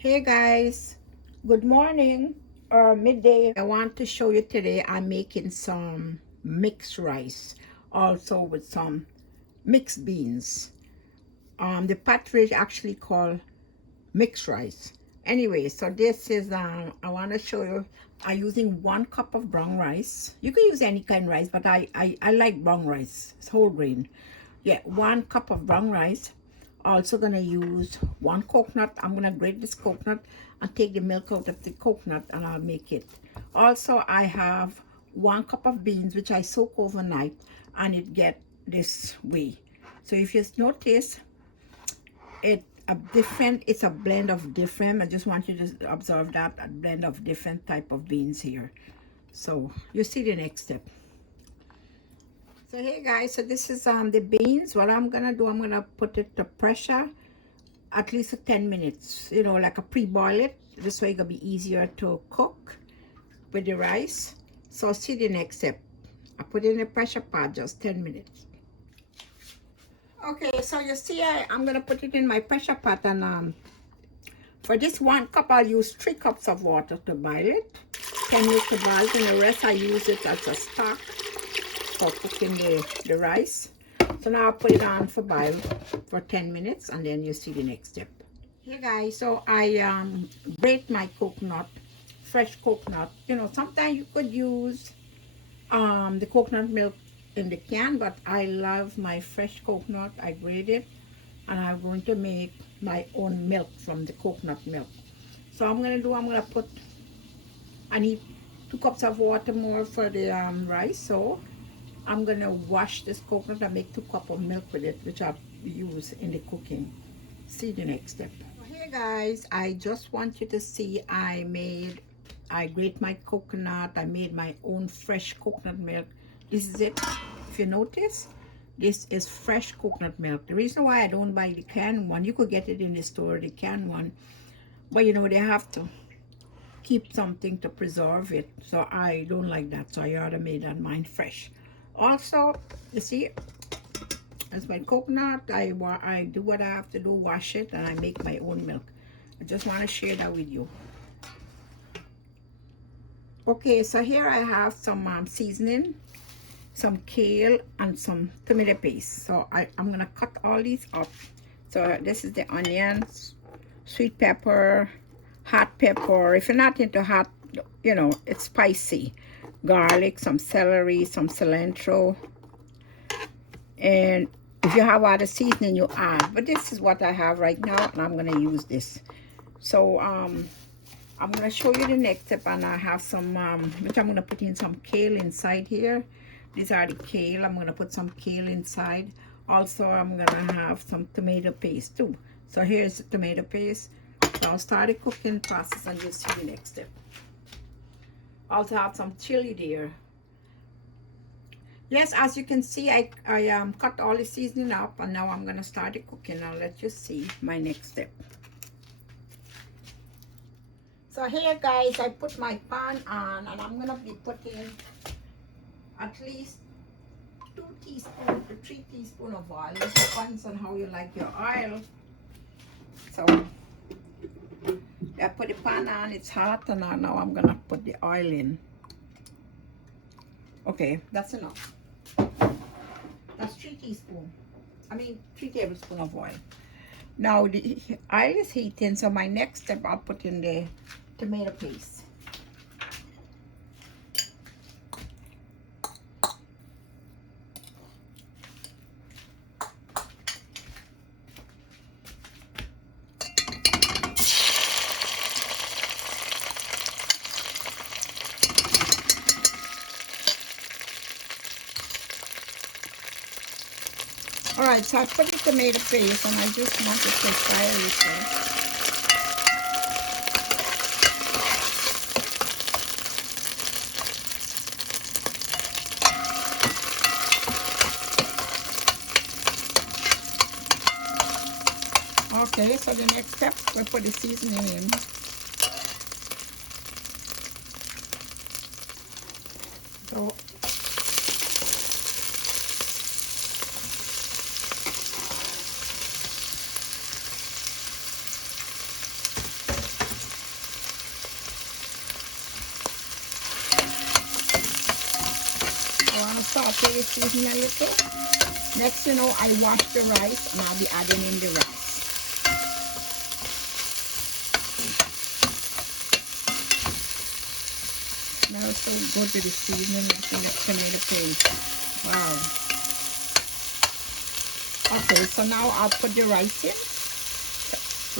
Hey guys, good morning or midday. I want to show you today I'm making some mixed rice, also with some mixed beans. The pottery actually called mixed rice. Anyway, so this is I want to show you. I'm using 1 cup of brown rice. You can use any kind of rice, but I like brown rice. It's whole grain. Yeah, 1 cup of brown rice. Also gonna use 1 coconut. I'm gonna grate this coconut and take the milk out of the coconut and I'll make it. Also, I have 1 cup of beans which I soak overnight and it get this way. So if you notice, it's a blend of different. I just want you to observe that a blend of different type of beans here. So you see the next step. So hey guys, so this is the beans. What I'm gonna do, I'm gonna put it to pressure at least 10 minutes, like a pre-boil it. This way it's gonna be easier to cook with the rice. So see the next step. I put it in a pressure pot, just 10 minutes. Okay, so you see I'm gonna put it in my pressure pot, and for this 1 cup I'll use 3 cups of water to boil it. 10 minutes to boil it, and the rest I use it as a stock for cooking the rice. So now I'll put it on for boil for 10 minutes and then you see the next step. Hey guys, so I grate my coconut, fresh coconut. Sometimes you could use the coconut milk in the can, but I love my fresh coconut. I grate it and I'm going to make my own milk from the coconut milk. So I'm gonna put, I need 2 cups of water more for the rice. So I'm gonna wash this coconut and make 2 cups of milk with it, which I'll use in the cooking. See the next step. Hey guys, I just want you to see I grate my coconut. I made my own fresh coconut milk. This is it. If you notice, this is fresh coconut milk. The reason why I don't buy the canned one, you could get it in the store, the canned one, but they have to keep something to preserve it. So I don't like that. So I ought to make that mine fresh. Also, you see, as my coconut, I do what I have to do, wash it, and I make my own milk. I just want to share that with you. Okay, so here I have some seasoning, some kale, and some tomato paste. So I'm going to cut all these up. So this is the onions, sweet pepper, hot pepper. If you're not into hot, it's spicy. Garlic, some celery, some cilantro. And if you have other seasoning, you add. But this is what I have right now, and I'm going to use this. So I'm going to show you the next step, and I have some, which I'm going to put in some kale inside here. These are the kale. I'm going to put some kale inside. Also, I'm going to have some tomato paste too. So here's the tomato paste. So I'll start the cooking process, and you'll see the next step. Also have some chili there. Yes, as you can see, I cut all the seasoning up, and now I'm going to start the cooking. I'll let you see my next step. So here guys, I put my pan on, and I'm going to be putting at least 2 teaspoons to 3 teaspoons of oil. It depends on how you like your oil. So I put the pan on, it's hot, and now I'm going to put the oil in. Okay, that's enough. That's 3 teaspoons. 3 tablespoons of oil. Now the oil is heating, so my next step, I'll put in the tomato paste. Alright, so I put the tomato paste, and I just want it to fry a little. Okay, so the next step, we put the seasoning in. So saute the seasoning a little. Next, you know, I wash the rice and I'll be adding in the rice. Smells so good with the seasoning and the tomato paste. Wow. Okay, so now I'll put the rice in.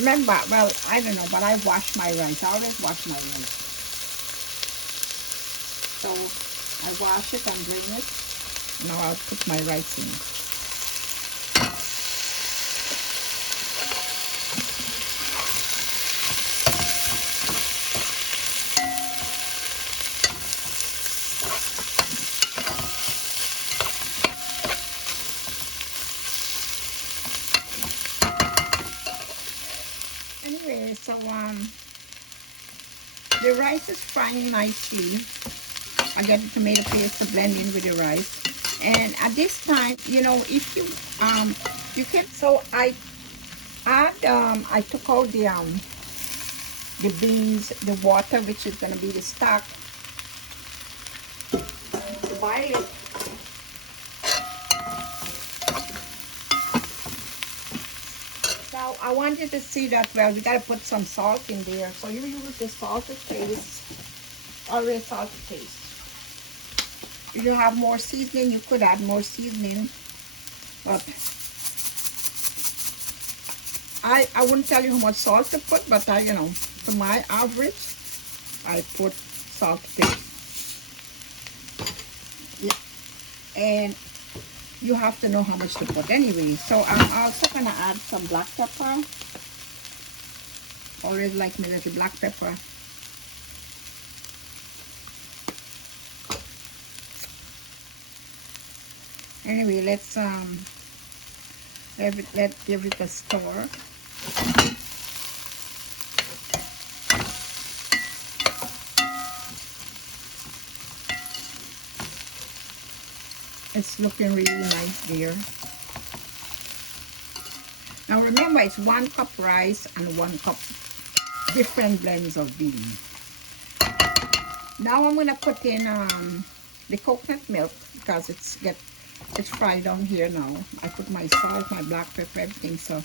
Remember, well, I don't know, but I wash my rice. I always wash my rice. So I wash it and drain it. Now I'll put my rice in. Anyway, so the rice is frying nicely. I get the tomato paste to blend in with the rice. And at this time, you know, if you you can, so I took out the beans, the water, which is gonna be the stock, to boil it. Now I wanted to see that, well, we gotta put some salt in there. So you use the salted taste, always salted taste. If you have more seasoning, you could add more seasoning, but I wouldn't tell you how much salt to put, but I, you know, to my average, I put salt paste. Yeah. And you have to know how much to put anyway. So I'm also gonna add some black pepper. Always like me little black pepper. Anyway, let's give it a stir. It's looking really nice there. Now remember, it's 1 cup rice and 1 cup different blends of beans. Now I'm gonna put in the coconut milk because it's fried down here now. I put my salt, my black pepper, everything. So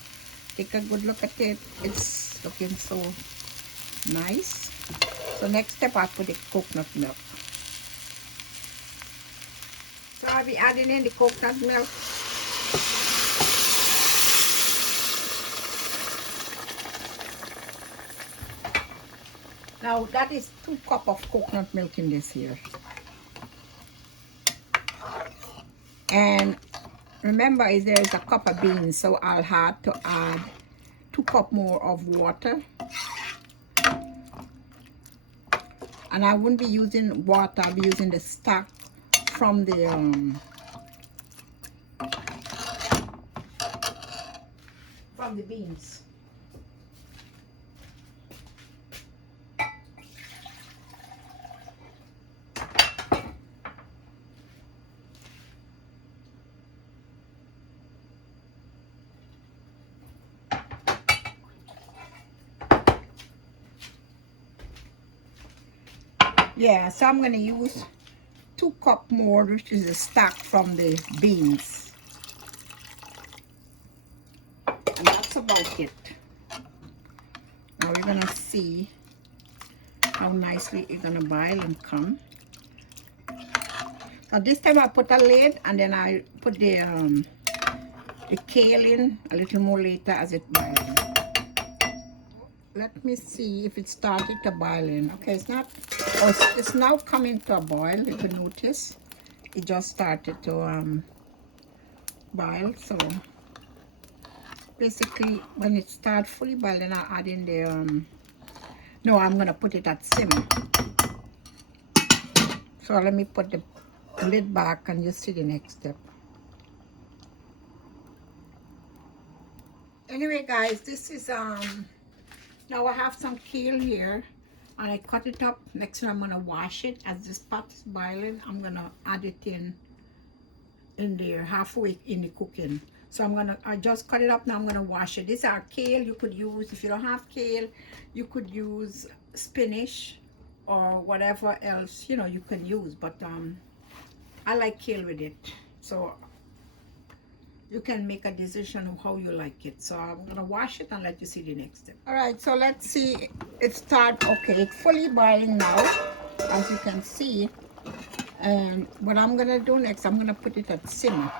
take a good look at it. It's looking so nice. So next step, I put the coconut milk. So I'll be adding in the coconut milk. Now that is 2 cups of coconut milk in this here. And remember, there's a cup of beans, so I'll have to add 2 cups more of water. And I wouldn't be using water, I'll be using the stock from the beans. Yeah, so I'm going to use 2 cups more, which is the stock from the beans. And that's about it. Now we're going to see how nicely it's going to boil and come. Now this time I put a lid and then I put the kale in a little more later as it boils. Let me see if it started to boil in. Okay, it's not. Oh, it's now coming to a boil. If you notice, it just started to boil. So basically, when it starts fully boiling, I add in the no, I'm gonna put it at simmer. So let me put the lid back and you see the next step. Anyway, guys, this is now I have some kale here and I cut it up. Next thing I'm gonna wash it. As this pot is boiling, I'm gonna add it in there halfway in the cooking. So I just cut it up. Now I'm gonna wash it. These are kale. You could use, if you don't have kale, you could use spinach or whatever else, you know, you can use. But I like kale with it. So you can make a decision of how you like it. So I'm gonna wash it and let you see the next step. All right, so let's see. Okay, it's fully boiling now, as you can see. And what I'm gonna do next, I'm gonna put it at simmer.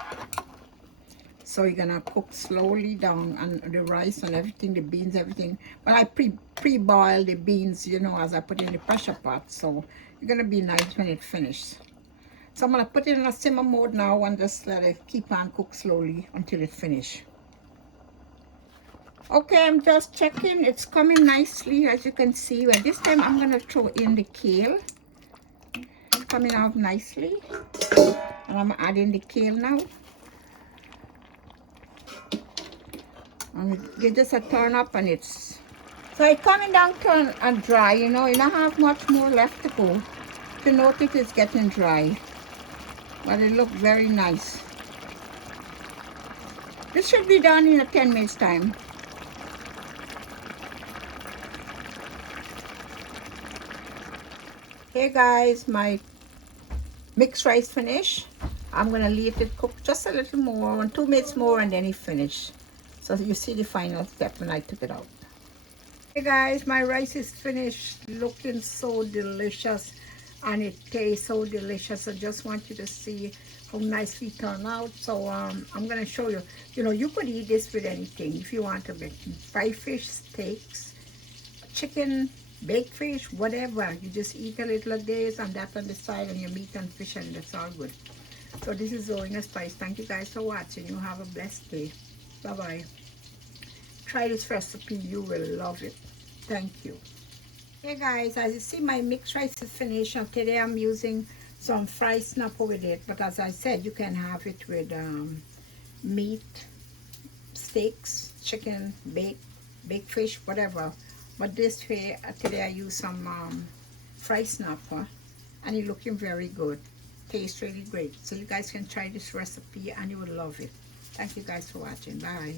So you're gonna cook slowly down, and the rice and everything, the beans, everything. But I pre-boil the beans, you know, as I put it in the pressure pot. So it's gonna be nice when it finishes. So I'm gonna put it in a simmer mode now and just let it keep on cook slowly until it finish. Okay, I'm just checking. It's coming nicely, as you can see. Well, this time I'm gonna throw in the kale. It's coming out nicely. And I'm adding the kale now. And give this a turn up and it's... So it's coming down to and dry, you know. You don't have much more left to go. To note it is getting dry. But it looks very nice. This should be done in a 10 minutes time. Hey guys, my mixed rice finished. I'm gonna leave it cook just a little more, 2 minutes more, and then it finished. So you see the final step when I took it out. Hey guys, my rice is finished, looking so delicious, and it tastes so delicious. I just want you to see how nicely it turned out. So I'm gonna show you. You know, you could eat this with anything if you want to make fried fish, steaks, chicken, baked fish, whatever. You just eat a little of this and that on the side, and your meat and fish, and that's all good. So this is Zoe Spice. Thank you guys for watching. You have a blessed day. Bye bye. Try this recipe, you will love it. Thank you. Hey guys, as you see, my mixed rice is finished, and today I'm using some fried snapper with it. But as I said, you can have it with meat, steaks, chicken, baked fish, whatever. But this way, today I use some fried snapper, and it's looking very good. Tastes really great. So you guys can try this recipe and you will love it. Thank you guys for watching. Bye.